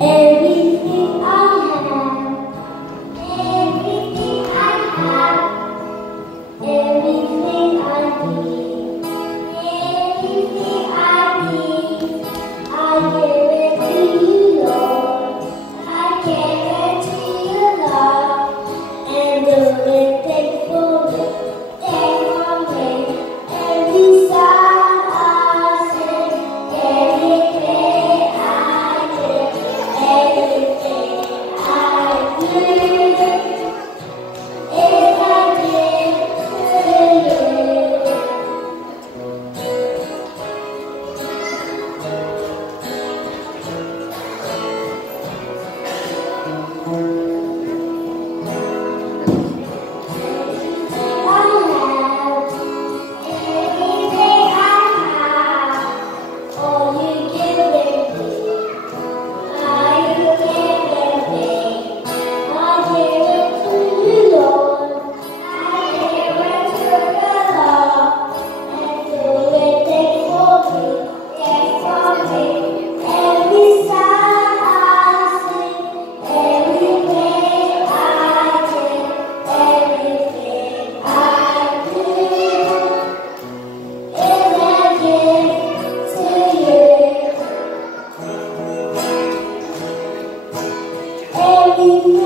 Everything I have, everything I have, everything I need, everything I need, I give it to you, Lord. I give it to you, Lord, and do it thankfully, thankfully. Every song I sing, everything I give, everything I give, is I give to you. Everything